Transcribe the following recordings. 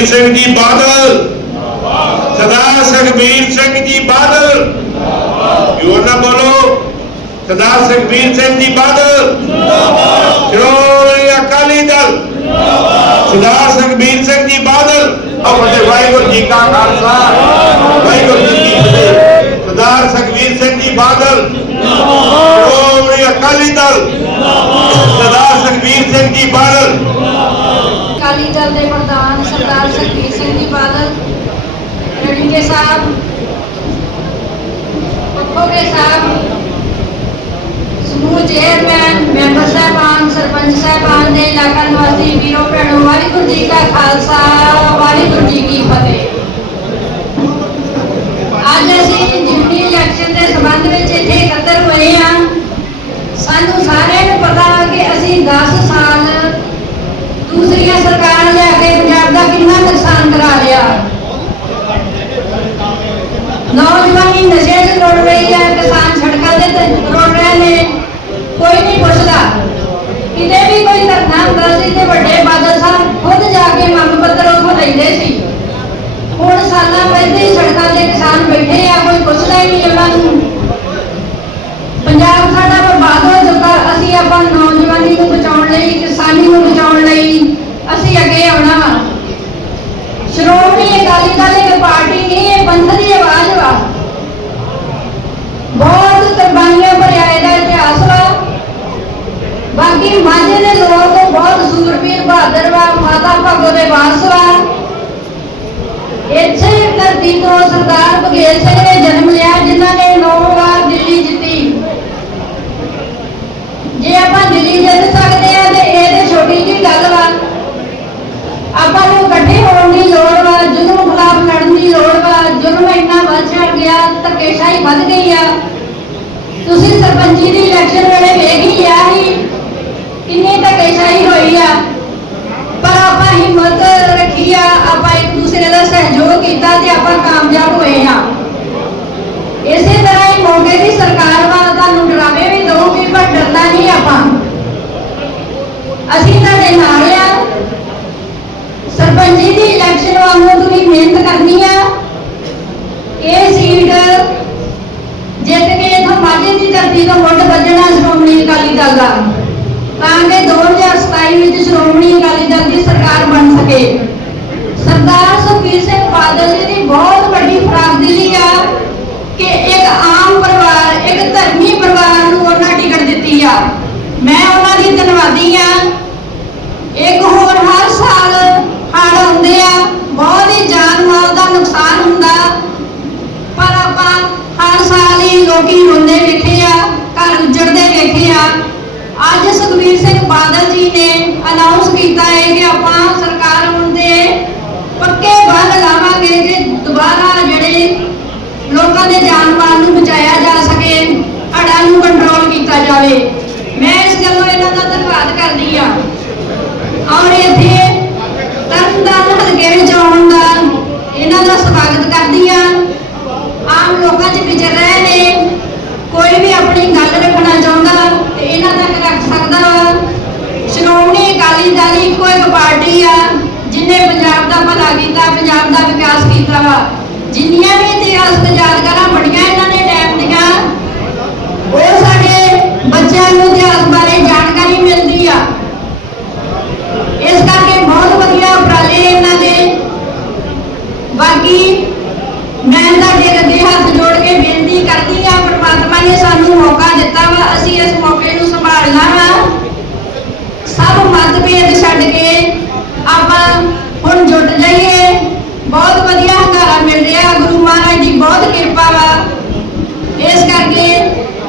ਸੁਖਬੀਰ ਸਿੰਘ ਜੀ ਬਾਦਲ। ਸਰਦਾਰ ਸੁਖਬੀਰ ਸਿੰਘ ਜੀ ਬਾਦਲ। ਜੋਰ ਨਾਲ ਬੋਲੋ ਸਰਦਾਰ ਸੁਖਬੀਰ ਸਿੰਘ ਜੀ ਬਾਦਲ। ਸ਼੍ਰੋਮਣੀ ਅਕਾਲੀ ਦਲ। ਸਰਦਾਰ ਸੁਖਬੀਰ ਸਿੰਘ ਜੀ ਬਾਦਲ। ਆਪਣੇ ਵਾਹਿਗੁਰੂ ਜੀ ਕਾ ਖਾਲਸਾ। ਵਾਹਿਗੁਰੂ ਜੀ ਕੀ ਫਤਿਹ। ਸਰਦਾਰ ਸੁਖਬੀਰ ਸਿੰਘ ਜੀ ਬਾਦਲ। ਸ਼੍ਰੋਮਣੀ ਅਕਾਲੀ ਦਲ। ਸਰਦਾਰ ਸੁਖਬੀਰ ਸਿੰਘ ਜੀ ਬਾਦਲ। ਅਕਾਲੀ ਦਲ ਦੇ ਪ੍ਰਧਾਨ ਸਰਦਾਰ ਸੁਖਬੀਰ ਸਿੰਘ ਜੀ ਬਾਦਲ, ਰਣੀਕੇ ਸਾਹਿਬ, ਪੱਖੋਗੇ ਸਾਹਿਬ, ਸਮੂਹ ਚੇਅਰਮੈਨ, ਮੈਂਬਰ ਸਾਹਿਬਾਨ, ਸਰਪੰਚ ਸਾਹਿਬਾਨ ਦੇ ਇਲਾਕਾ ਨਿਵਾਸੀ ਵੀਰੋ, ਭੈਣੋ, ਵਾਹਿਗੁਰੂ ਜੀ ਕਾ ਖਾਲਸਾ, ਵਾਹਿਗੁਰੂ ਜੀ ਕੀ ਫਤਿਹ। ਅੱਜ ਅਸੀਂ ਜਿਮਨੀ ਇਲੈਕਸ਼ਨ ਦੇ ਸੰਬੰਧ ਵਿੱਚ ਇੱਥੇ ਇਕੱਤਰ ਹੋਏ ਹਾਂ। ਸਾਨੂੰ ਸਾਰਿਆਂ ਨੂੰ ਪਤਾ ਕਿ ਅਸੀਂ 10 ਸਾਲ ਦੂਸਰੀਆਂ ਸਰਕਾਰਾਂ ਲਿਆ ਕੇ ਪੰਜਾਬ ਦਾ ਕਿੰਨਾ ਨੁਕਸਾਨ ਕਰਾ ਲਿਆ? ਨੌਜਵਾਨੀ ਨਸ਼ੇ 'ਚ ਰੁੜ ਰਹੀ ਹੈ, ਕਿਸਾਨ ਸੜਕਾਂ ਤੇ ਤੇ ਰੁੜ ਰਹੇ ਨੇ। ਕੋਈ ਨਹੀਂ ਪੁੱਛਦਾ। ਕਿਤੇ ਵੀ ਕੋਈ ਧਰਨਾ ਹੁੰਦਾ ਸੀ ਤੇ ਵੱਡੇ ਬਾਦਲ ਸਾਹਿਬ ਖੁਦ ਜਾ ਕੇ ਮੰਗ ਪੱਤਰ ਉੱਥੋਂ ਲੈਂਦੇ ਸੀ। ਹੁਣ ਸਾਲਾਂ ਪਹਿਲਾਂ ਹੀ ਸੜਕਾਂ ਤੇ ਕਿਸਾਨ ਬੈਠੇ ਆ, ਕੋਈ ਪੁੱਛਦਾ ਹੀ ਨਹੀਂ ਉਹਨਾਂ ਨੂੰ। ਪੰਜਾਬ ਸਾਡਾ ਬਰਬਾਦ ਹੋ ਚੁੱਕਾ ਅਸੀਂ ਆਪਾਂ ਨੌਜਵਾਨੀ ਨੂੰ ਬਚਾਉਣ ਲਈ, ਕਿਸਾਨੀ ਨੂੰ ਬਚਾਉਣ ਲਈ ਅਸੀਂ ਅੱਗੇ ਆਉਣਾ ਵਾ ਸ਼੍ਰੋਮਣੀ ਅਕਾਲੀ ਦਲ ਇੱਕ ਪਾਰਟੀ ਨਹੀਂ ਇਹ ਪੰਥ ਦੀ ਆਵਾਜ਼ ਵਾ ਬਹੁਤ ਕੁਰਬਾਨੀਆਂ ਭਰਿਆ ਇਹਦਾ ਇਤਿਹਾਸ ਵਾ ਬਾਕੀ ਮਾਝੇ ਦੇ ਲੋਕ ਬਹੁਤ ਸੂਰਬੀਰ ਬਹਾਦਰ ਵਾ ਮਾਤਾ ਭਾਗੋ ਦੇ ਵਾਰਸ ਵਾ ਇੱਥੇ ਧਰਤੀ ਤੋਂ ਸਰਦਾਰ ਬਘੇਲ ਸਿੰਘ ਨੇ ਜਨਮ ਲਿਆ ਜਿਨ੍ਹਾਂ ਨੇ ਨੌ ਵਾਰ ਦਿੱਲੀ ਜਿੱਤੀ ਜੇ ਆਪਾਂ ਦਿੱਲੀ ਜਿੱਤ ਸਕਦੇ ਆ ਤੇ ਇਹ ਤੇ ਛੋਟੀ ਜਿਹੀ ਗੱਲ ਵਾ ਆਪਾਂ ਨੂੰ ਇਕੱਠੇ ਹੋਣ ਦੀ ਲੋੜ ਵਾ, ਜ਼ੁਲਮ ਖਿਲਾਫ ਲੜਨ ਦੀ ਲੋੜ ਵਾ, ਜ਼ੁਲਮ ਇੰਨਾ ਵੱਧ ਚੜ ਗਿਆ, ਧੱਕੇਸ਼ਾਹੀ ਵੱਧ ਗਈ ਆ। ਤੁਸੀਂ ਸਰਪੰਚੀ ਦੀ ਇਲੈਕਸ਼ਨ ਵੇਲੇ ਵੇਖ ਹੀ ਲਿਆ ਸੀ ਕਿੰਨੀ ਧੱਕੇਸ਼ਾਹੀ ਹੋਈ ਆ। ਪਰ ਆਪਾਂ ਹਿੰਮਤ ਰੱਖੀ ਆ, ਆਪਾਂ ਇੱਕ ਦੂਸਰੇ ਦਾ ਸਹਿਯੋਗ ਕੀਤਾ ਤੇ ਆਪਾਂ ਕਾਮਯਾਬ ਹੋਏ ਆ। ਇਸੇ ਤਰ੍ਹਾਂ ਹੀ ਮੋਗੇ ਦੀ ਸਰਕਾਰ ਵਾ, ਤੁਹਾਨੂੰ ਡਰਾਵੇ ਵੀ ਦਊਗੀ, ਪਰ ਡਰਨਾ ਨਹੀਂ ਆਪਾਂ। ਅਸੀਂ ਤੁਹਾਡੇ ਨਾਲ ਆ ਸਰਪੰਚੀ ਦੀ ਇਲੈਕਸ਼ਨ ਵਾਂਗੂ ਤੁਸੀਂ ਮਿਹਨਤ ਕਰਨੀ ਆ। ਇਹ ਸੀਟ ਜਿੱਤ ਕੇ ਇਥੋਂ ਮਾਝੇ ਦੀ ਧਰਤੀ ਤੋਂ ਮੁੱਢ ਵੱਜਣਾ ਸ਼੍ਰੋਮਣੀ ਅਕਾਲੀ ਦਲ ਦਾ। ਤਾਂ ਕਿ 2027 ਵਿੱਚ ਸ਼੍ਰੋਮਣੀ ਅਕਾਲੀ ਦਲ ਦੀ ਸਰਕਾਰ ਬਣ ਸਕੇ। ਸਰਦਾਰ ਸੁਖਬੀਰ ਸਿੰਘ ਬਾਦਲ ਜੀ ਦੀ ਬਹੁਤ ਵੱਡੀ ਪ੍ਰਾਪਤੀ ਆ ਕਿ ਇੱਕ ਆਮ ਪਰਿਵਾਰ, ਇੱਕ ਧਰਮੀ ਪਰਿਵਾਰ ਨੂੰ ਉਹਨਾਂ ਟਿਕਟ ਦਿੱਤੀ ਆ। ਮੈਂ ਉਹਨਾਂ ਦੀ ਧੰਨਵਾਦੀ ਆ। ਇੱਕ ਹੋਰ ਹਰ ਸਾਲ ਹੜ੍ਹ ਆਉਂਦੇ ਆ ਬਹੁਤ ਹੀ ਜਾਨ ਮਾਲ ਦਾ ਨੁਕਸਾਨ ਹੁੰਦਾ ਪਰ ਆਪਾਂ ਹਰ ਸਾਲ ਹੀ ਲੋਕੀ ਰੋਂਦੇ ਵੇਖੇ ਆ, ਘਰ ਉਜੜਦੇ ਵੇਖੇ ਆ। ਅੱਜ ਸੁਖਬੀਰ ਸਿੰਘ ਬਾਦਲ ਜੀ ਨੇ ਅਨਾਉਂਸ ਕੀਤਾ ਹੈ ਕਿ ਆਪਾਂ ਸਰਕਾਰ ਆਉਣ ਦੇ ਪੱਕੇ ਬੰਦ ਲਾਵਾਂਗੇ ਕਿ ਦੁਬਾਰਾ ਜਿਹੜੇ ਲੋਕਾਂ ਦੇ ਜਾਨ ਮਾਲ ਨੂੰ ਬਚਾਇਆ ਜਾ ਸਕੇ ਹੜ੍ਹਾਂ ਨੂੰ ਕੰਟਰੋਲ ਕੀਤਾ ਜਾਵੇ। ਮੈਂ ਇਸ ਗੱਲੋਂ ਇਹਨਾਂ ਦਾ ਧੰਨਵਾਦ ਕਰਦੀ ਆ। ਔਰ ਇੱਥੇ ਤਰਨਤਾਰਨ ਹਲਕੇ ਵਿੱਚ ਆਉਣ ਦਾ ਇਹਨਾਂ ਦਾ ਸਵਾਗਤ ਕਰਦੀ ਆ। ਆਮ ਲੋਕਾਂ 'ਚ ਵਿਚਰ ਰਹੇ ਨੇ ਕੋਈ ਵੀ ਆਪਣੀ ਗੱਲ ਰੱਖਣਾ ਚਾਹੁੰਦਾ ਤੇ ਇਹਨਾਂ ਤੱਕ ਰੱਖ ਸਕਦਾ ਸ਼੍ਰੋਮਣੀ ਅਕਾਲੀ ਦਲ ਇੱਕੋ ਇੱਕ ਪਾਰਟੀ ਆ, ਜਿਨੇ ਪੰਜਾਬ ਦਾ ਭਲਾ ਕੀਤਾ, ਪੰਜਾਬ ਦਾ ਵਿਕਾਸ ਕੀਤਾ ਵਾ। ਜਿੰਨੀਆਂ ਵੀ ਇਤਿਹਾਸਕ ਯਾਦਗਾਰਾਂ ਬੜੀਆਂ ਇਹਨਾਂ ਨੇ ਟਾਈਮ ਦੀਆਂ, ਉਹ ਸਾਡੇ ਬੱਚਿਆਂ ਨੂੰ ਇਤਿਹਾਸ ਬਾਰੇ ਜਾਣਕਾਰੀ ਮਿਲਦੀ ਆ ਇਸ ਕਰਕੇ ਬਹੁਤ ਵਧੀਆ ਉਪਰਾਲੇ ਇਹਨਾਂ ਦੇ ਬਾਕੀ ਮੈਂ ਤੁਹਾਡੇ ਅੱਗੇ ਹੱਥ ਜੋੜ ਕੇ ਬੇਨਤੀ ਕਰਦੀ ਆ ਪ੍ਰਮਾਤਮਾ ਨੇ ਸਾਨੂੰ ਮੌਕਾ ਦਿੱਤਾ ਵਾ ਅਸੀਂ ਇਸ ਮੌਕੇ ਨੂੰ ਸੰਭਾਲਣਾ ਵਾ ਸਭ ਮਤਭੇਦ ਛੱਡ ਕੇ ਆਪਾਂ ਹੁਣ ਜੁਟ ਜਾਈਏ ਬਹੁਤ ਵਧੀਆ ਹੰਗਾਰਾ ਮਿਲ ਰਿਹਾ ਗੁਰੂ ਮਹਾਰਾਜ ਦੀ ਬਹੁਤ ਕਿਰਪਾ ਵਾ ਇਸ ਕਰਕੇ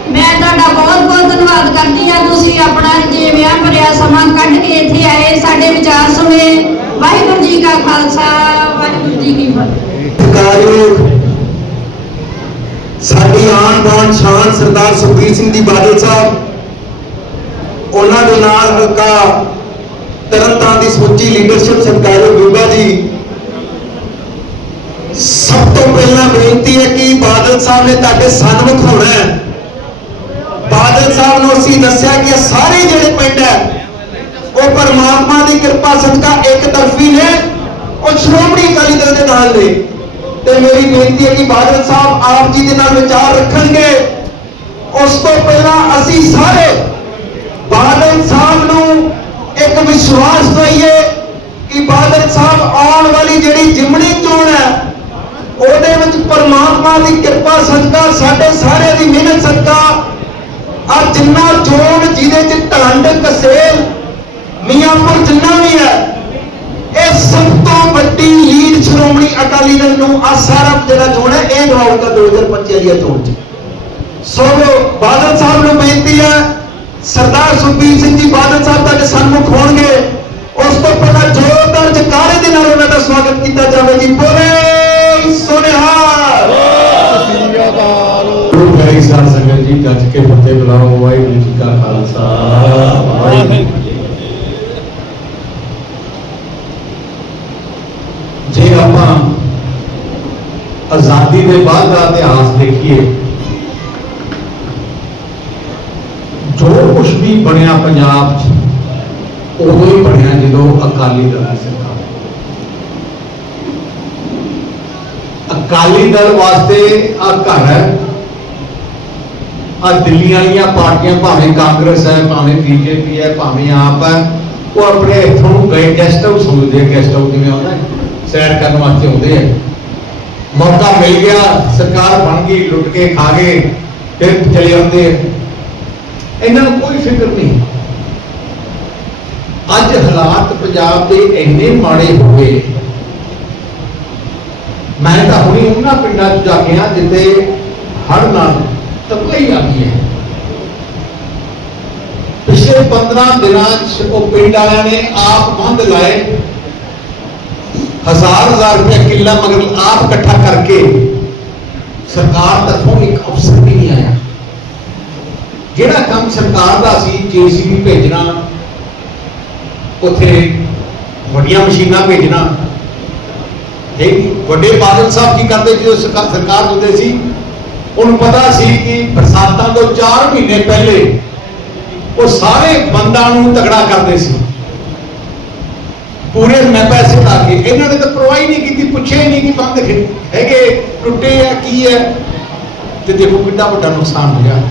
ਮੈਂ ਤੁਹਾਡਾ ਬਹੁਤ ਬਹੁਤ ਧੰਨਵਾਦ ਕਰਦੀ ਹਾਂ ਤੁਸੀਂ ਆਪਣਾ ਜਿਵੇਂ ਭਰਿਆ ਸਮਾਂ ਕੱਢ ਕੇ ਇੱਥੇ ਆਏ ਸਾਡੇ ਵਿਚਾਰ ਸੁਣੇ ਵਾਹਿਗੁਰੂ ਜੀ ਕਾ ਖਾਲਸਾ ਵਾਹਿਗੁਰੂ ਜੀ ਕੀ ਫਤਿਹ ਸਤਿਕਾਰਯੋਗ ਸਾਡੀ ਆਨ ਬਾਨ ਸ਼ਾਨ ਸਰਦਾਰ ਸੁਖਬੀਰ ਸਿੰਘ ਜੀ ਬਾਦਲ ਸਾਹਿਬ ਉਹਨਾਂ ਦੇ ਨਾਲ ਹਲਕਾ ਤਰਨਤਾਰਨ ਦੀ ਸੋਚੀ ਲੀਡਰਸ਼ਿਪ ਸਤਿਕਾਰਯੋਗ ਬੀਬਾ ਜੀ, ਸਭ ਤੋਂ ਪਹਿਲਾਂ ਬੇਨਤੀ ਹੈ ਕਿ ਬਾਦਲ ਸਾਹਿਬ ਨੇ ਤੁਹਾਡੇ ਸਨਮੁਖ ਹੋਣਾ ਹੈ। ਬਾਦਲ ਸਾਹਿਬ ਨੂੰ ਅਸੀਂ ਦੱਸਿਆ ਕਿ ਸਾਰੇ ਜਿਹੜੇ ਪਿੰਡ ਹੈ, ਉਹ ਪਰਮਾਤਮਾ ਦੀ ਕਿਰਪਾ ਸਦਕਾ ਇੱਕ ਤਰਫੀ ਨੇ, ਉਹ ਸ਼੍ਰੋਮਣੀ ਅਕਾਲੀ ਦਲ ਦੇ ਨਾਲ ਨੇ। ਤੇ ਮੇਰੀ ਬੇਨਤੀ ਹੈ ਕਿ ਬਾਦਲ ਸਾਹਿਬ ਆਪ ਜੀ ਦੇ ਨਾਲ ਵਿਚਾਰ ਰੱਖਣਗੇ। ਉਸ ਤੋਂ ਪਹਿਲਾਂ ਅਸੀਂ ਸਾਰੇ ਬਾਦਲ ਸਾਹਿਬ ਨੂੰ ਇੱਕ ਵਿਸ਼ਵਾਸ ਦਈਏ ਕਿ ਬਾਦਲ ਸਾਹਿਬ ਆਉਣ ਵਾਲੀ ਜਿਹੜੀ ਜਿਮਣੀ ਚੋਣ ਹੈ, ਉਹਦੇ ਵਿੱਚ ਪਰਮਾਤਮਾ ਦੀ ਕਿਰਪਾ ਸਦਕਾ, ਸਾਡੇ ਸਾਰਿਆਂ ਦੀ ਮਿਹਨਤ ਸਦਕਾ ਆ ਜਿੰਨਾ ਚੋਣ ਜਿਹਦੇ ਚ ਢੰਡ, ਕਸੇਲ, ਮੀਆਂਪੁਰ ਜਿੰਨਾ ਵੀ ਹੈ, ਇਹ ਸਭ ਤੋਂ ਵੱਡੀ ਲੀਡ ਸ਼੍ਰੋਮਣੀ ਅਕਾਲੀ ਦਲ ਨੂੰ ਆ ਸਾਰਾ ਜਿਹੜਾ ਚੋਣ ਹੈ, ਇਹ ਦਵਾਊਗਾ 2025 ਦੀ ਚੋਣ ਚ। ਸੋ ਬਾਦਲ ਸਾਹਿਬ ਨੂੰ ਬੇਨਤੀ ਹੈ ਸਰਦਾਰ ਸੁਖਬੀਰ ਸਿੰਘ ਜੀ ਬਾਦਲ ਸਾਹਿਬ ਤੁਹਾਡੇ ਸਨਮੁਖ ਹੋਣਗੇ ਉਸ ਤੋਂ ਪਹਿਲਾਂ ਜ਼ੋਰਦਾਰ ਜਕਾਰੇ ਦੇ ਨਾਲ ਉਹਨਾਂ ਦਾ ਸਵਾਗਤ ਕੀਤਾ ਜਾਵੇ ਜੀ ਬੋਲੇ ਸੋਨਿਹਾਰ ਗੁਰੂ ਪਿਆਰੀ ਸਾਧ ਸੰਗਤ ਜੀ ਗੱਜ ਕੇ ਫਤਿਹ ਬੁਲਾਓ ਵਾਹਿਗੁਰੂ ਜੀ ਕਾ ਖਾਲਸਾ ਵਾਹਿਗੁਰੂ ਜੀ ਕੀ ਫਤਿਹ। ਜੇ ਆਪਾਂ ਆਜ਼ਾਦੀ ਦੇ ਬਾਅਦ ਦਾ ਇਤਿਹਾਸ ਦੇਖੀਏ ਜੋ ਕੁਝ ਵੀ ਬਣਿਆ ਪੰਜਾਬ 'ਚ ਉਦੋਂ ਹੀ ਬਣਿਆ ਜਦੋਂ ਅਕਾਲੀ ਦਲ ਦੀ ਸਰਕਾਰ। ਅਕਾਲੀ ਦਲ ਵਾਸਤੇ ਆ ਘਰ ਹੈ। ਆ ਦਿੱਲੀ ਵਾਲੀਆਂ ਪਾਰਟੀਆਂ ਭਾਵੇਂ ਕਾਂਗਰਸ ਹੈ, ਭਾਵੇਂ ਬੀਜੇਪੀ ਹੈ, ਭਾਵੇਂ ਆਪ ਹੈ, ਉਹ ਆਪਣੇ ਇੱਥੋਂ ਨੂੰ ਗਏ ਗੈਸਟ ਹਾਊਸ ਹੁੰਦੇ ਗੈਸਟ ਹਾਊਸ ਕਿਵੇਂ ਆਉਂਦਾ ਸੈਰ ਕਰਨ ਵਾਸਤੇ ਆਉਂਦੇ ਆ। ਮੌਕਾ ਮਿਲ ਗਿਆ, ਸਰਕਾਰ ਬਣ ਗਈ, ਲੁੱਟ ਕੇ ਖਾ ਗਏ, ਫਿਰ ਚਲੇ ਜਾਂਦੇ ਆ। ਇਹਨਾਂ ਨੂੰ ਕੋਈ ਫਿਕਰ ਨਹੀਂ। ਅੱਜ ਹਾਲਾਤ ਪੰਜਾਬ ਦੇ ਇੰਨੇ ਮਾੜੇ ਹੋ ਗਏ। ਮੈਂ ਤਾਂ ਹੁਣੀ ਉਹਨਾਂ ਪਿੰਡਾਂ 'ਚ ਜਾ ਕੇ ਆ ਜਿੱਥੇ ਹੜ ਨਾਲ ਤਬਾਹੀ ਆ ਗਈ ਹੈ। ਪਿਛਲੇ 15 ਦਿਨਾਂ 'ਚ ਉਹ ਪਿੰਡ ਵਾਲਿਆਂ ਨੇ ਆਪ ਬੰਦ ਲਾਏ। ਹਜ਼ਾਰ ਹਜ਼ਾਰ ਰੁਪਏ ਕਿੱਲਾ ਮਗਰ ਆਪ ਇਕੱਠਾ ਕਰਕੇ ਸਰਕਾਰ ਤੱਕੋਂ ਇੱਕ ਅਫਸਰ ਵੀ ਨਹੀਂ ਆਇਆ। ਜਿਹੜਾ ਕੰਮ ਸਰਕਾਰ ਦਾ ਸੀ, ਜੀਸੀਬੀ ਭੇਜਣਾ, ਉੱਥੇ ਵੱਡੀਆਂ ਮਸ਼ੀਨਾਂ ਭੇਜਣਾ। ਇਹ ਵੱਡੇ ਬਾਦਲ ਸਾਹਿਬ ਕੀ ਕਰਦੇ ਜਦੋਂ ਸਰਕਾਰ ਸਰਕਾਰ ਹੁੰਦੇ ਸੀ? ਉਹਨੂੰ ਪਤਾ ਸੀ ਕਿ ਬਰਸਾਤਾਂ ਤੋਂ 4 ਮਹੀਨੇ ਪਹਿਲੇ ਉਹ ਸਾਰੇ ਬੰਦਾਂ ਨੂੰ ਤਗੜਾ ਕਰਦੇ ਸੀ। ਪੂਰੇ ਮੈਂ ਪੈਸੇ ਲਾ ਕੇ, ਇਹਨਾਂ ਨੇ ਤਾਂ ਪ੍ਰਵਾਹੀ ਨਹੀਂ ਕੀਤੀ, ਪੁੱਛਿਆ ਹੀ ਨਹੀਂ ਕਿ ਬੰਦ ਹੈਗੇ, ਟੁੱਟੇ ਆ, ਕੀ ਹੈ। ਤੇ ਦੇਖੋ ਕਿੰਨਾ ਵੱਡਾ ਨੁਕਸਾਨ ਹੋਇਆ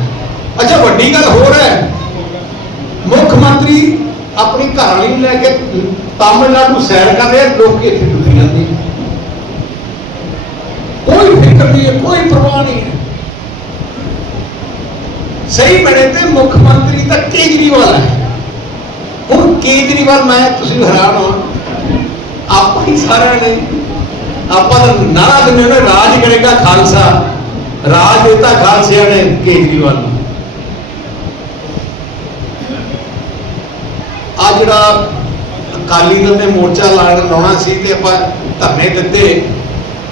ਅੱਛਾ, ਵੱਡੀ ਗੱਲ ਹੋਰ ਹੈ। ਮੁੱਖ ਮੰਤਰੀ ਆਪਣੀ ਘਰ ਵਾਲੀ ਨੂੰ ਲੈ ਕੇ ਤਾਮਿਲਨਾਡੂ ਸੈਰ ਕਰ ਰਿਹਾ ਲੋਕ ਇੱਥੇ ਟੁੱਟੀ ਜਾਂਦੇ ਕੋਈ ਫਿਕਰ ਨਹੀਂ ਹੈ, ਕੋਈ ਪਰਵਾਹ ਨਹੀਂ ਹੈ। ਸਹੀ ਬਣੇ ਤੇ ਮੁੱਖ ਮੰਤਰੀ ਤਾਂ ਕੇਜਰੀਵਾਲ ਹੈ। ਹੁਣ ਕੇਜਰੀਵਾਲ, ਮੈਂ ਤੁਸੀਂ ਹੈਰਾਨ ਹੋ। ਆਪਾਂ ਹੀ ਸਾਰਿਆਂ ਨੇ, ਆਪਾਂ ਦਾ ਨਾਰਾ ਦਿੰਦੇ ਨੇ, ਰਾਜ ਕਰੇਗਾ ਖਾਲਸਾ। ਰਾਜ ਦਿੱਤਾ ਖਾਲਸਿਆਂ ਨੇ ਕੇਜਰੀਵਾਲ ਨੂੰ। ਆ ਜਿਹੜਾ ਅਕਾਲੀ ਦਲ ਨੇ ਮੋਰਚਾ ਲਾਣ ਲਾਉਣਾ ਸੀ ਤੇ ਆਪਾਂ ਧਰਨੇ ਦਿੱਤੇ।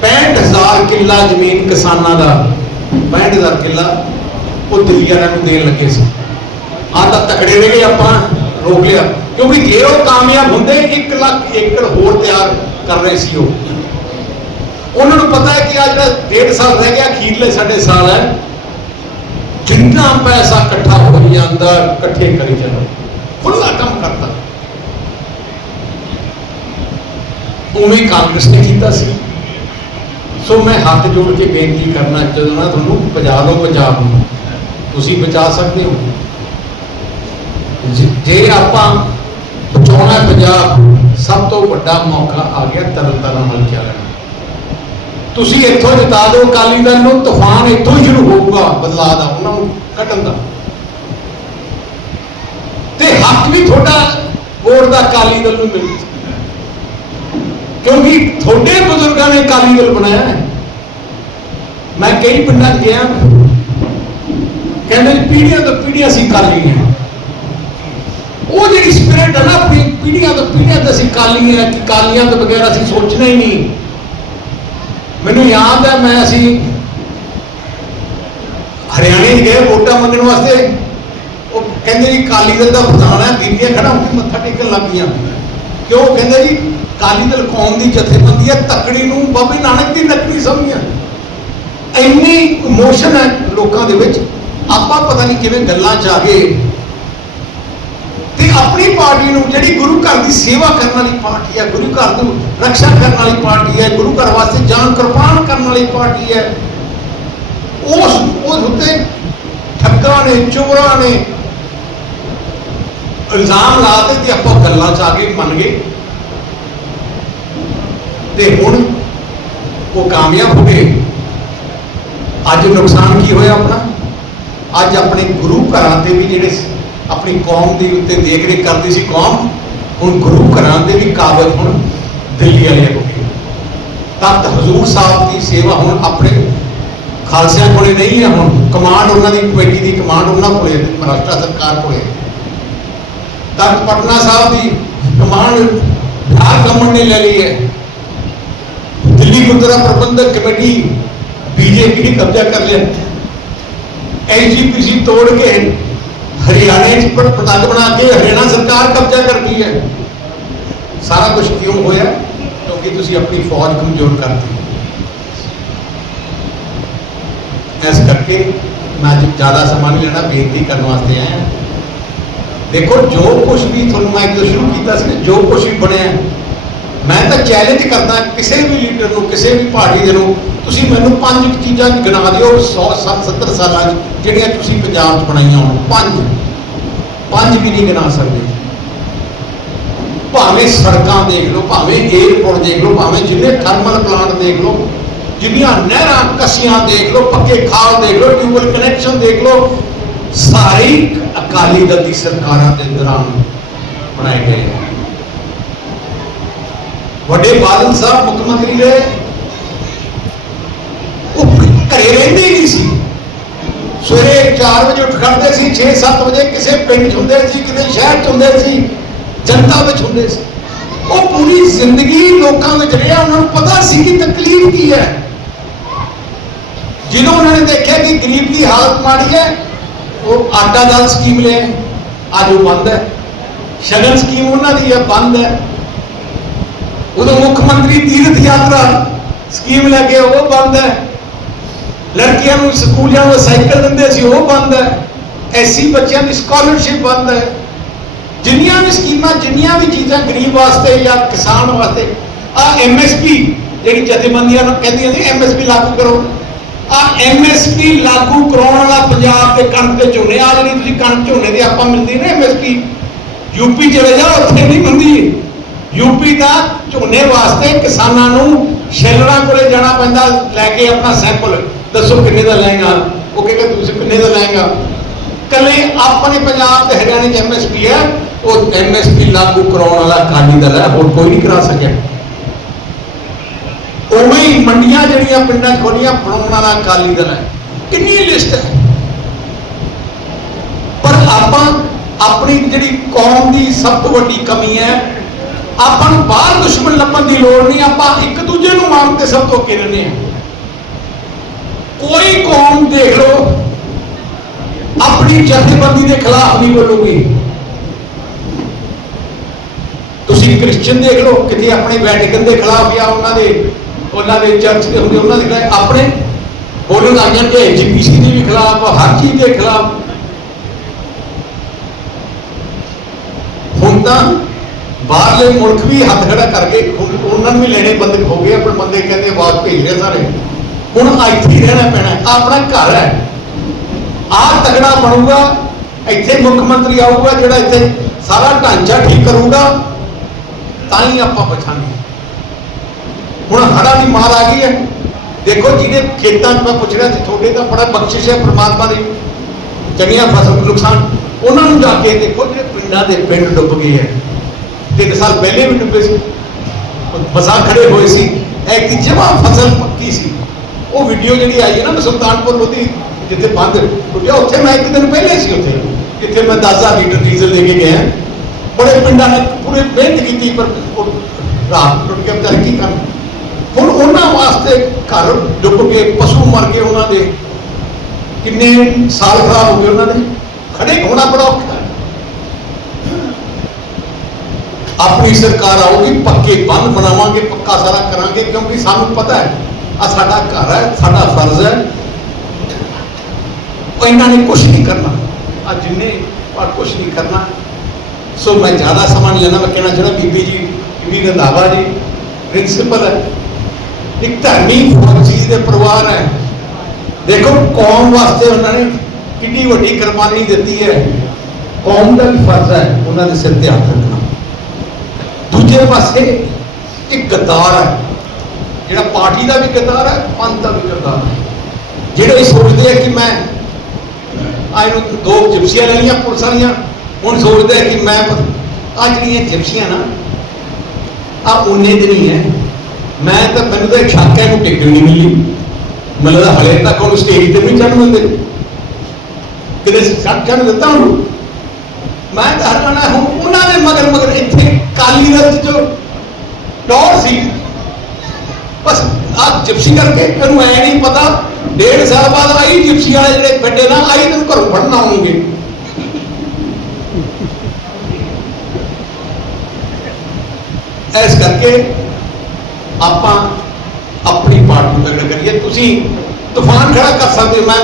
65000 ਕਿੱਲਾ ਜ਼ਮੀਨ ਕਿਸਾਨਾਂ ਦਾ 65000 ਕਿੱਲਾ ਉਹ ਦਿੱਲੀ ਨੂੰ ਦੇਣ ਲੱਗੇ ਸੀ। ਆ ਤਾਂ ਤਕੜੇ ਰਹਿ ਆਪਾਂ, ਰੋਕ ਲਿਆ। ਕਿਉਂਕਿ ਜੇ ਉਹ ਕਾਮਯਾਬ ਹੁੰਦੇ 1 ਲੱਖ ਏਕੜ ਹੋਰ ਤਿਆਰ ਕਰ ਰਹੇ ਸੀ ਉਹ। ਉਹਨਾਂ ਨੂੰ ਪਤਾ ਹੈ ਕਿ ਆ ਜਿਹੜਾ ਡੇਢ ਸਾਲ ਰਹਿ ਗਿਆ, ਅਖੀਰਲੇ ਸਾਡੇ ਸਾਲ ਹੈ। ਜਿੰਨਾ ਪੈਸਾ ਇਕੱਠਾ ਹੋ ਜਾਂਦਾ, ਇਕੱਠੇ ਕਰੀ ਜਾਣਾ ਖੁੱਲਾ ਕੰਮ ਕਰਦਾ ਉਵੇਂ ਕਾਂਗਰਸ ਨੇ ਕੀਤਾ ਸੀ। ਸੋ ਮੈਂ ਹੱਥ ਜੋੜ ਕੇ ਬੇਨਤੀ ਕਰਨਾ ਚਾਹੁੰਦਾ, ਤੁਹਾਨੂੰ ਬਚਾ ਲਓ ਪੰਜਾਬ ਨੂੰ। ਤੁਸੀਂ ਬਚਾ ਸਕਦੇ ਹੋ। ਜੇ- ਆਪਾਂ ਬਚਾਉਣਾ ਪੰਜਾਬ ਸਭ ਤੋਂ ਵੱਡਾ ਮੌਕਾ ਆ ਗਿਆ ਤਰਨ ਤਾਰਨ ਹਲਕੇ ਵਾਲਿਆਂ ਤੁਸੀਂ ਇੱਥੋਂ ਜਿਤਾ ਦਿਓ, ਅਕਾਲੀ ਦਲ ਨੂੰ, ਤੂਫਾਨ ਇੱਥੋਂ ਹੀ ਸ਼ੁਰੂ ਹੋਊਗਾ ਬਦਲਾਅ ਦਾ, ਉਹਨਾਂ ਨੂੰ ਕੱਢਣ ਦਾ। ਤੇ ਹੱਕ ਵੀ ਤੁਹਾਡਾ ਵੋਟ ਦਾ ਅਕਾਲੀ ਦਲ ਨੂੰ ਮਿਲੂ। ਕਿਉਂਕਿ ਤੁਹਾਡੇ ਬਜ਼ੁਰਗਾਂ ਨੇ ਅਕਾਲੀ ਦਲ ਬਣਾਇਆ ਹੈ। ਮੈਂ ਕਈ ਪਿੰਡਾਂ 'ਚ ਗਿਆ ਕਹਿੰਦੇ ਪੀੜੀਆਂ ਤੋਂ ਪੀੜੀਆਂ ਅਸੀਂ ਅਕਾਲੀ ਹਾਂ। ਉਹ ਜਿਹੜੀ ਸਪਿਰਿਟ ਹੈ ਨਾ ਆਪਣੀ ਪੀੜੀਆਂ ਤੋਂ ਪੀੜੀਆਂ ਤੇ ਅਸੀਂ ਅਕਾਲੀ ਹੈ, ਕਿ ਅਕਾਲੀਆਂ ਤੋਂ ਬਗੈਰ ਅਸੀਂ ਸੋਚਣਾ ਹੀ ਨਹੀਂ। ਮੈਨੂੰ ਯਾਦ ਹੈ, ਮੈਂ ਅਸੀਂ ਹਰਿਆਣੇ 'ਚ ਗਏ ਵੋਟਾਂ ਮੰਗਣ ਵਾਸਤੇ। ਕਹਿੰਦੇ ਜੀ, ਅਕਾਲੀ ਦਲ ਦਾ ਪ੍ਰਧਾਨ ਹੈ, ਬੀਬੀਆਂ ਖੜਾ ਹੋ ਕੇ ਮੱਥਾ ਟੇਕਣ ਲੱਗ ਗਈਆਂ। ਕਿਉਂ? ਕਹਿੰਦੇ ਜੀ, ਅਕਾਲੀ ਦਲ ਕੌਮ ਦੀ ਜਥੇਬੰਦੀ ਹੈ, ਤਕੜੀ ਨੂੰ ਬਾਬੇ ਨਾਨਕ ਦੀ ਨਕਲੀ ਸਮਝੀਆਂ। ਇੰਨੀ ਇਮੋਸ਼ਨ ਹੈ ਲੋਕਾਂ ਦੇ ਵਿੱਚ, ਆਪਾਂ ਪਤਾ ਨਹੀਂ ਕਿਵੇਂ ਗੱਲਾਂ ਚ ਆ ਗਏ। ਤੇ ਆਪਣੀ ਪਾਰਟੀ ਨੂੰ, ਜਿਹੜੀ ਗੁਰੂ ਘਰ ਦੀ ਸੇਵਾ ਕਰਨ ਵਾਲੀ ਪਾਰਟੀ ਹੈ, ਗੁਰੂ ਘਰ ਨੂੰ ਰੱਖਿਆ ਕਰਨ ਵਾਲੀ ਪਾਰਟੀ ਹੈ, ਗੁਰੂ ਘਰ ਵਾਸਤੇ ਜਾਨ ਕੁਰਬਾਨ ਕਰਨ ਵਾਲੀ ਪਾਰਟੀ ਹੈ, ਉਸ ਉਸ ਉੱਤੇ ਠੱਗਾਂ ਨੇ, ਚੋਰਾਂ ਨੇ ਇਲਜ਼ਾਮ ਲਾਤੇ ਤੇ ਆਪਾਂ ਗੱਲਾਂ ਚ ਆ ਕੇ ਮੰਨ ਗਏ। ਤੇ ਹੁਣ ਉਹ ਕਾਮਯਾਬ ਹੋ ਗਏ। ਅੱਜ ਨੁਕਸਾਨ ਕੀ ਹੋਇਆ ਆਪਣਾ? ਅੱਜ ਆਪਣੇ ਗੁਰੂ ਘਰਾਂ ਤੇ ਵੀ ਜਿਹੜੇ ਆਪਣੀ ਕੌਮ ਦੇ ਉੱਤੇ ਦੇਖ ਰੇਖ ਕਰਦੀ ਸੀ ਕੌਮ, ਹੁਣ ਗੁਰੂ ਘਰਾਂ ਦੇ ਵੀ ਕਾਬਲ ਹੁਣ ਦਿੱਲੀ ਵਾਲੇ ਹੋ ਗਏ। ਤਖਤ ਹਜ਼ੂਰ ਸਾਹਿਬ ਦੀ ਸੇਵਾ ਹੁਣ ਆਪਣੇ ਖਾਲਸਿਆਂ ਕੋਲੇ ਨਹੀਂ ਹੈ ਹੁਣ। ਕਮਾਂਡ ਉਹਨਾਂ ਦੀ ਕਮੇਟੀ ਦੀ ਕਮਾਂਡ ਉਹਨਾਂ ਕੋਲੇ ਹੈ, ਮਹਾਰਾਸ਼ਟਰ ਸਰਕਾਰ ਕੋਲੇ ਹੈ ਤਖਤ ਪਟਨਾ ਸਾਹਿਬ ਦੀ ਕਮਾਂਡ ਬਿਹਾਰ ਗਵਰਨਮੈਂਟ ਨੇ ਲੈ ਲਈ ਹੈ ਦਿੱਲੀ ਗੁਰਦੁਆਰਾ ਪ੍ਰਬੰਧਕ ਕਮੇਟੀ ਬੀਜੇਪੀ ਨੇ ਕਬਜ਼ਾ ਕਰ ਲਿਆ ਐਨਜੀਪੀਸੀ ਤੋੜ ਕੇ ਹਰਿਆਣੇ ਚ ਪਰ ਪਤੰਗ ਬਣਾ ਕੇ ਹਰਿਆਣਾ ਸਰਕਾਰ ਕਬਜ਼ਾ ਕਰ ਗਈ ਹੈ ਸਾਰਾ ਕੁਝ ਕਿਉਂ ਹੋਇਆ ਕਿਉਂਕਿ ਤੁਸੀਂ ਆਪਣੀ ਫੌਜ ਕਮਜ਼ੋਰ ਕਰਤੀ ਇਸ ਕਰਕੇ ਮੈਂ ਅੱਜ ਜ਼ਿਆਦਾ ਸਮਾਂ ਨਹੀਂ ਲੈਣਾ ਬੇਨਤੀ ਕਰਨ ਵਾਸਤੇ ਆਇਆ ਦੇਖੋ, ਜੋ ਕੁਝ ਵੀ ਤੁਹਾਨੂੰ ਮੈਂ ਜੋ ਸ਼ੁਰੂ ਕੀਤਾ ਸੀ ਜੋ ਕੁਝ ਵੀ ਬਣਿਆ ਮੈਂ ਤਾਂ ਚੈਲੰਜ ਕਰਦਾ ਕਿਸੇ ਵੀ ਲੀਡਰ ਨੂੰ, ਕਿਸੇ ਵੀ ਪਾਰਟੀ ਦੇ ਨੂੰ, ਤੁਸੀਂ ਮੈਨੂੰ ਪੰਜ ਚੀਜ਼ਾਂ ਗਿਣਾ ਦਿਓ 100 70 ਸਾਲਾਂ 'ਚ, ਜਿਹੜੀਆਂ ਤੁਸੀਂ ਪੰਜਾਬ 'ਚ ਬਣਾਈਆਂ ਹੋਣ। ਪੰਜ। ਪੰਜ ਵੀ ਨਹੀਂ ਗਿਣਾ ਸਕਦੇ। ਭਾਵੇਂ ਸੜਕਾਂ ਦੇਖ ਲਓ, ਭਾਵੇਂ ਏਅਰਪੋਰਟ ਦੇਖ ਲਓ, ਭਾਵੇਂ ਜਿੰਨੇ ਥਰਮਲ ਪਲਾਂਟ ਦੇਖ ਲਓ, ਜਿੰਨੀਆਂ ਨਹਿਰਾਂ, ਕਸੀਆਂ ਦੇਖ ਲਓ, ਪੱਕੇ ਖਾਲ ਦੇਖ ਲਓ ਟਿਊਬਲ ਕਨੈਕਸ਼ਨ ਦੇਖ ਲਓ ਸਾਰੇ ਅਕਾਲੀ ਦਲ ਦੀ ਸਰਕਾਰਾਂ ਦੇ ਦੌਰਾਨ ਬਣਾਏ ਗਏ ਵੱਡੇ ਬਾਦਲ ਸਾਹਿਬ, ਮੁੱਖ ਮੰਤਰੀ ਰਹੇ। ਉਹ ਘਰੇ ਰਹਿੰਦੇ ਹੀ ਨਹੀਂ ਸੀ। ਸਵੇਰੇ 4 ਵਜੇ ਉੱਠ ਖੜਦੇ ਸੀ 6-7 ਵਜੇ ਕਿਸੇ ਪਿੰਡ 'ਚ ਹੁੰਦੇ ਸੀ ਕਿਤੇ ਸ਼ਹਿਰ 'ਚ ਹੁੰਦੇ ਸੀ, ਜਨਤਾ ਵਿੱਚ ਹੁੰਦੇ ਸੀ। ਉਹ ਪੂਰੀ ਜ਼ਿੰਦਗੀ ਲੋਕਾਂ ਵਿੱਚ ਰਿਹਾ ਉਹਨਾਂ ਨੂੰ ਪਤਾ ਸੀ ਕਿ ਤਕਲੀਫ ਕੀ ਹੈ। ਜਦੋਂ ਉਹਨਾਂ ਨੇ ਦੇਖਿਆ ਕਿ ਗਰੀਬ ਦੀ ਹਾਲਤ ਮਾੜੀ ਹੈ ਉਹ ਆਟਾ ਦਾਲ ਸਕੀਮ ਲੈ ਅੱਜ ਉਹ ਬੰਦ ਹੈ। ਸ਼ਗਨ ਸਕੀਮ ਉਹਨਾਂ ਦੀ ਹੈ, ਬੰਦ ਹੈ। ਉਦੋਂ ਮੁੱਖ ਮੰਤਰੀ ਤੀਰਥ ਯਾਤਰਾ ਸਕੀਮ ਲੈ ਕੇ ਉਹ ਬੰਦ ਹੈ। ਲੜਕੀਆਂ ਨੂੰ ਸਕੂਲਾਂ ਵਿੱਚ ਸਾਈਕਲ ਦਿੰਦੇ ਸੀ, ਉਹ ਬੰਦ ਹੈ। ਐਸੀ ਬੱਚਿਆਂ ਦੀ ਸਕਾਲਰਸ਼ਿਪ ਬੰਦ ਹੈ। ਜਿੰਨੀਆਂ ਵੀ ਸਕੀਮਾਂ, ਜਿੰਨੀਆਂ ਵੀ ਚੀਜ਼ਾਂ ਗਰੀਬ ਵਾਸਤੇ ਜਾਂ ਕਿਸਾਨ ਵਾਸਤੇ ਆ ਐਮਐਸਪੀ ਜਿਹੜੀ ਜਥੇਬੰਦੀਆਂ ਨੂੰ ਕਹਿੰਦੀਆਂ ਨੇ ਐਮਐਸਪੀ ਲਾਗੂ ਕਰੋ। ਆ ਐਮਐਸਪੀ ਲਾਗੂ ਕਰਾਉਣ ਵਾਲਾ ਪੰਜਾਬ ਦੇ ਕਣਕ ਤੇ ਝੋਨੇ ਆ ਜਿਹੜੀ ਤੁਸੀਂ ਕਣਕ ਝੋਨੇ ਦੀ ਆਪਾਂ ਮਿਲਦੀ ਨੇ ਐਮਐਸਪੀ ਯੂਪੀ ਚਲੇ ਜਾਓ, ਉੱਥੇ ਨਹੀਂ ਮਿਲਦੀ। ਯੂਪੀ ਦਾ ਝੋਨੇ ਵਾਸਤੇ ਕਿਸਾਨਾਂ ਨੂੰ ਸ਼ੈਲਰਾਂ ਕੋਲੇ ਜਾਣਾ ਪੈਂਦਾ, ਲੈ ਕੇ ਆਪਣਾ ਸੈਂਪਲ। ਦੱਸੋ ਕਿੰਨੇ ਦਾ ਲੈਗਾ ਉਹ ਕਹੇਗਾ ਤੁਸੀਂ ਕਿੰਨੇ ਦਾ ਲੈਗਾ ਕੱਲੇ ਆਪਣੇ ਪੰਜਾਬ ਤੇ ਹਰਿਆਣੇ ਚ ਐਮਐਸਪੀ ਹੈ, ਉਹ ਐਮਐਸਪੀ ਲਾਗੂ ਕਰਾਉਣ ਵਾਲਾ ਅਕਾਲੀ ਦਲ ਹੈ, ਹੋਰ ਕੋਈ ਨਹੀਂ ਕਰਾ ਸਕਿਆ। ਉਵੇਂ ਹੀ ਮੰਡੀਆਂ ਜਿਹੜੀਆਂ ਪਿੰਡਾਂ 'ਚ ਖੋਲੀਆਂ ਬਣਾਉਣ ਵਾਲਾ ਅਕਾਲੀ ਦਲ ਹੈ। ਕਿੰਨੀ ਲਿਸਟ ਹੈ। ਪਰ ਆਪਾਂ ਆਪਣੀ ਜਿਹੜੀ ਕੌਮ ਦੀ ਸਭ ਤੋਂ ਵੱਡੀ ਕਮੀ ਹੈ, ਆਪਾਂ ਨੂੰ ਬਾਹਰ ਦੁਸ਼ਮਣ ਲੱਭਣ ਦੀ ਲੋੜ ਨਹੀਂ, ਆਪਾਂ ਇੱਕ ਦੂਜੇ ਨੂੰ ਮਾਰਨ ਤੇ ਸਭ ਤੋਂ ਅੱਗੇ ਰਹਿੰਦੇ ਕੋਈ ਕੌਮ ਦੇਖ ਲਓ, ਆਪਣੀ ਜਥੇਬੰਦੀ ਦੇ ਖਿਲਾਫ ਨਹੀਂ ਬੋਲੂਗੀ। ਤੁਸੀਂ ਕ੍ਰਿਸਚੀਅਨ ਦੇਖ ਲਓ, ਕਿਤੇ ਆਪਣੇ ਵੈਟੀਕਨ ਦੇ ਖਿਲਾਫ ਜਾਂ ਉਹਨਾਂ ਦੇ ਉਹਨਾਂ ਦੇ ਚਰਚ ਦੇ ਹੁੰਦੇ, ਉਹਨਾਂ ਦੇ ਖਿਲਾਫ ਆਪਣੇ ਬੋਲਣ ਲੱਗ ਜਾਂਦੇ ਜੀਪੀਸੀ ਦੇ ਵੀ ਖਿਲਾਫ, ਹਰ ਚੀਜ਼ ਦੇ ਖਿਲਾਫ। ਹੁਣ ਤਾਂ ਬਾਹਰਲੇ ਮੁਲਕ ਵੀ ਹੱਥ ਖੜਾ ਕਰਕੇ ਉਹਨਾਂ ਨੂੰ ਵੀ ਲੈਣੇ ਬੰਦ ਹੋ ਗਏ ਆਪਣੇ ਬੰਦੇ ਕਹਿੰਦੇ ਆਵਾਜ਼ ਭੇਜ ਰਹੇ ਸਾਰੇ। ਹੁਣ ਇੱਥੇ ਹੀ ਰਹਿਣਾ ਪੈਣਾ, ਆਪਣਾ ਘਰ ਹੈ। ਆਹ ਤਗੜਾ ਬਣੂਗਾ, ਇੱਥੇ ਮੁੱਖ ਮੰਤਰੀ ਆਊਗਾ, ਜਿਹੜਾ ਇੱਥੇ ਸਾਰਾ ਢਾਂਚਾ ਠੀਕ ਕਰੂਗਾ, ਤਾਂ ਹੀ ਆਪਾਂ ਬਚਾਂਗੇ ਦੀ ਮਾਰ ਆ ਗਈ ਹੈ। ਦੇਖੋ ਜਿਹਨੇ ਖੇਤਾਂ 'ਚ ਮੈਂ ਪੁੱਛ ਰਿਹਾ ਸੀ, ਤੁਹਾਡੇ ਤਾਂ ਬੜਾ ਬਖਸ਼ਿਸ਼ ਹੈ ਪ੍ਰਮਾਤਮਾ ਦੀ। ਚੰਗੀਆਂ ਫਸਲ ਨੁਕਸਾਨ। ਉਹਨਾਂ ਨੂੰ ਜਾ ਕੇ ਦੇਖੋ ਜਿਹੜੇ ਪਿੰਡਾਂ ਦੇ ਪਿੰਡ ਡੁੱਬ ਗਏ ਹੈ। ਤਿੰਨ ਸਾਲ ਪਹਿਲੇ ਵੀ ਡੁੱਬੇ ਸੀ। ਮਸਾਂ ਖੜੇ ਹੋਏ ਸੀ। ਇੱਕ ਜਮਾ ਫਸਲ ਪੱਕੀ ਸੀ। ਉਹ ਵੀਡੀਓ ਜਿਹੜੀ ਆਈ ਹੈ ਨਾ ਮੈਂ ਸੁਲਤਾਨਪੁਰ ਲੋਧੀ, ਜਿੱਥੇ ਬੰਦ ਟੁੱਟਿਆ ਉੱਥੇ ਮੈਂ ਇੱਕ ਦਿਨ ਪਹਿਲੇ ਸੀ ਉੱਥੇ। ਜਿੱਥੇ ਮੈਂ 10000 ਲੀਟਰ ਡੀਜ਼ਲ ਲੈ ਕੇ ਗਿਆ। ਬੜੇ ਪਿੰਡਾਂ ਨੇ ਪੂਰੇ ਮਿਹਨਤ ਕੀਤੀ, ਪਰ ਰਾਤ ਟੁੱਟ ਗਿਆ ਵਿਚਾਰੇ ਕੀ ਕਰਨ? ਹੁਣ ਉਹਨਾਂ ਵਾਸਤੇ ਘਰ ਡੁੱਬ ਕੇ, ਪਸ਼ੂ ਮਰ ਗਏ ਉਹਨਾਂ ਦੇ। ਕਿੰਨੇ ਸਾਲ ਖਰਾਬ ਹੋ ਗਏ ਉਹਨਾਂ ਦੇ। ਖੜੇ ਹੋਣਾ ਬੜਾ ਔਖਾ ਆਪਣੀ ਸਰਕਾਰ ਆਊਗੀ, ਪੱਕੇ ਬੰਦ ਬਣਾਵਾਂਗੇ, ਪੱਕਾ ਸਾਰਾ ਕਰਾਂਗੇ, ਕਿਉਂਕਿ ਸਾਨੂੰ ਪਤਾ ਹੈ ਆ ਸਾਡਾ ਘਰ ਹੈ, ਸਾਡਾ ਫਰਜ਼ ਹੈ। ਇਹਨਾਂ ਨੇ ਕੁਝ ਨਹੀਂ ਕਰਨਾ। ਆ ਜਿੰਨੇ ਪਰ ਕੁਝ ਨਹੀਂ ਕਰਨਾ। ਸੋ ਮੈਂ ਜ਼ਿਆਦਾ ਸਮਾਂ ਨਹੀਂ ਲੈਣਾ ਮੈਂ ਕਹਿਣਾ ਚਾਹੁੰਦਾ, ਬੀਬੀ ਜੀ, ਬੀਬੀ ਰੰਧਾਵਾ ਜੀ, ਪ੍ਰਿੰਸੀਪਲ ਹੈ। ਇੱਕ ਧਰਮੀ ਫੌਜੀ ਦੇ ਪਰਿਵਾਰ ਹੈ। ਦੇਖੋ, ਕੌਮ ਵਾਸਤੇ ਉਹਨਾਂ ਨੇ ਕਿੰਨੀ ਵੱਡੀ ਕੁਰਬਾਨੀ ਦਿੱਤੀ ਹੈ। ਕੌਮ ਦਾ ਵੀ ਫਰਜ਼ ਹੈ ਉਹਨਾਂ ਦੇ ਸਿਰ ਤੇ ਹੱਥ ਰੱਖਣਾ। ਦੂਜੇ ਪਾਸੇ ਇੱਕ ਗਦਾਰ ਹੈ, ਜਿਹੜਾ ਪਾਰਟੀ ਦਾ ਵੀ ਗਦਾਰ ਹੈ, ਪੰਥ ਦਾ ਵੀ ਗਦਾਰ ਹੈ। ਜਿਹੜੇ ਸੋਚਦੇ ਆ ਕਿ ਮੈਂ ਆਏ ਨੂੰ ਦੋ ਜਿਪਸੀਆਂ ਲੈ ਲਈਆਂ ਪੁਲਿਸ ਵਾਲੀਆਂ, ਹੁਣ ਸੋਚਦੇ ਆ ਕਿ ਮੈਂ ਆ ਜਿਹੜੀਆਂ ਜਿਪਸੀਆਂ ਨਾ ਆ ਉਹਨੇ ਤੇ ਨਹੀਂ ਹੈ। ਮੈਂ ਤਾਂ ਮੈਨੂੰ ਤਾਂ ਸ਼ੱਕ ਹੈ ਨੂੰ ਟਿਕਟ ਨਹੀਂ ਮਿਲੀ। ਮੈਨੂੰ ਤਾਂ ਹਲੇ ਤੱਕ ਉਹਨੂੰ ਸਟੇਜ ਤੇ ਵੀ ਚੜ੍ਹਨ ਦਿੰਦੇ ਕਿਤੇ ਸ਼ੱਕ ਚੜ੍ਹਨ ਦਿੱਤਾ ਉਹਨੂੰ ਮੈਂ ਤਾਂ ਹਰਾਣਾ ਹੁਣ ਉਹਨਾਂ ਦੇ ਮਗਰ ਮਗਰ ਇੱਥੇ ਕਾਲੀ ਰਤ ਜੋ ਟੌਰ ਸੀ। ਬਸ ਆ ਜਿਪਸੀ ਕਰਕੇ ਇਹਨੂੰ ਐ ਨਹੀਂ ਪਤਾ, ਡੇਢ ਸਾਲ ਬਾਅਦ ਆਈ ਜਿਪਸੀ ਵਾਲੇ ਜਿਹੜੇ ਵੱਡੇ ਨਾ, ਆਈ ਤੈਨੂੰ ਘਰੋਂ ਫੜਨ ਆਉਣਗੇ। ਇਸ ਕਰਕੇ ਆਪਾਂ ਆਪਣੀ ਪਾਰਟੀ ਨੂੰ ਕਰੀਏ। ਤੁਸੀਂ ਤੂਫਾਨ ਖੜਾ ਕਰ ਸਕਦੇ ਮੈਂ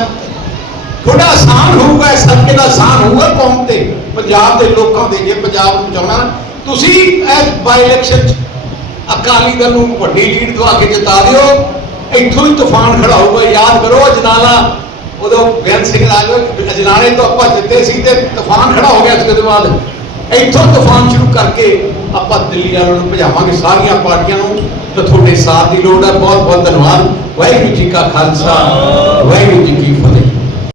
ਥੋੜਾ ਆਸਾਨ ਹੋਊਗਾ ਇਸ ਹਲਕੇ ਦਾ ਆਸਾਨ ਹੋਊਗਾ ਕੌਮ ਤੇ, ਪੰਜਾਬ ਦੇ ਲੋਕਾਂ ਦੇ, ਜੇ ਪੰਜਾਬ ਨੂੰ ਬਚਾਉਣਾ ਤੁਸੀਂ ਇਸ ਬਾਈ ਇਲੈਕਸ਼ਨ ਚ ਅਕਾਲੀ ਦਲ ਨੂੰ ਵੱਡੀ ਲੀਡ ਦਵਾ ਕੇ ਜਿਤਾ ਦਿਓ। ਇੱਥੋਂ ਹੀ ਤੂਫਾਨ ਖੜਾ ਹੋਊਗਾ, ਯਾਦ ਕਰੋ, ਅਜਨਾਲਾ, ਉਦੋਂ ਬੇਅੰਤ ਸਿੰਘ ਰਾਜੋ ਅਜਨਾਲੇ ਤੋਂ ਆਪਾਂ ਜਿੱਤੇ ਸੀ ਤੇ ਤੂਫਾਨ ਖੜਾ ਹੋ ਗਿਆ ਸੀ ਉਹਦੇ ਬਾਅਦ। ਇੱਥੋਂ ਤੂਫਾਨ ਸ਼ੁਰੂ ਕਰਕੇ ਆਪਾਂ ਦਿੱਲੀ ਵਾਲਿਆਂ ਨੂੰ ਭਜਾਵਾਂਗੇ ਸਾਰੀਆਂ ਪਾਰਟੀਆਂ ਨੂੰ ਤੇ ਤੁਹਾਡੇ ਸਾਥ ਦੀ ਲੋੜ ਹੈ। ਬਹੁਤ ਬਹੁਤ ਧੰਨਵਾਦ। ਵਾਹਿਗੁਰੂ ਜੀ ਕਾ ਖਾਲਸਾ, ਵਾਹਿਗੁਰੂ ਜੀ ਕੀ ਫਤਿਹ।